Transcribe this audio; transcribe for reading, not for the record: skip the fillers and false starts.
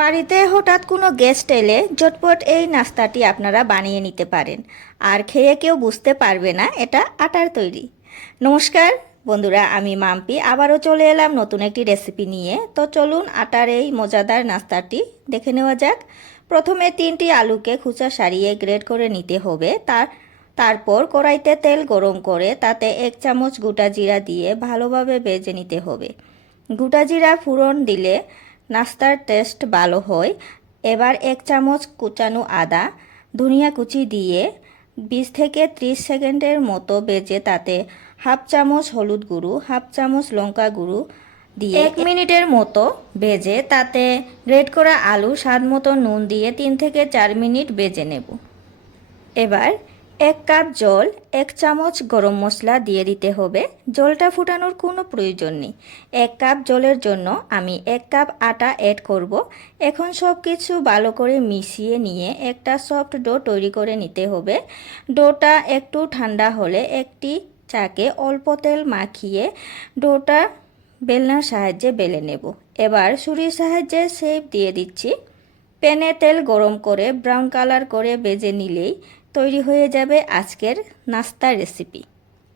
বাড়িতে হঠাৎ কোনো গেস্ট এলে ঝটপট এই নাস্তাটি আপনারা বানিয়ে নিতে পারেন, আর খেয়ে কেউ বুঝতে পারবে না এটা আটার তৈরি। নমস্কার বন্ধুরা, আমি মাম্পি আবারও চলে এলাম নতুন একটি রেসিপি নিয়ে। তো চলুন আটার এই মজাদার নাস্তাটি দেখে নেওয়া যাক। প্রথমে 3টি আলুকে খোসা ছাড়িয়ে গ্রেট করে নিতে হবে। তারপর কড়াইতে তেল গরম করে তাতে 1 চামচ গোটা জিরা দিয়ে ভালোভাবে ভেজে নিতে হবে। গোটা জিরা ফোড়ন দিলে নাস্তার টেস্ট ভালো হয়। এবার 1 চামচ কুচানো আদা, ধনিয়া কুচি দিয়ে 20 থেকে 30 সেকেন্ডের মতো ভেজে তাতে হাফ চামচ হলুদ গুঁড়ো, হাফ চামচ লঙ্কা গুঁড়ো দিয়ে 1 মিনিটের মতো ভেজে তাতে গ্রেট করা আলু, স্বাদ মতো নুন দিয়ে 3 থেকে 4 মিনিট ভেজে নেব। এবার 1 কাপ জল, 1 চামচ গরম মশলা দিয়ে দিতে হবে। জলটা ফুটানোর কোনো প্রয়োজন নেই। 1 কাপ জলের জন্য আমি 1 কাপ আটা অ্যাড করব। এখন সব কিছু ভালো করে মিশিয়ে নিয়ে একটা সফট ডো তৈরি করে নিতে হবে। ডোটা একটু ঠান্ডা হলে একটি চাকে অল্প তেল মাখিয়ে ডোটা বেলনার সাহায্যে বেলে নেব। এবার ছুরির সাহায্যে শেপ দিয়ে দিচ্ছি। প্যানে তেল গরম করে ব্রাউন কালার করে ভেজে নিলেই তৈরি হয়ে যাবে আজকের নাস্তার রেসিপি।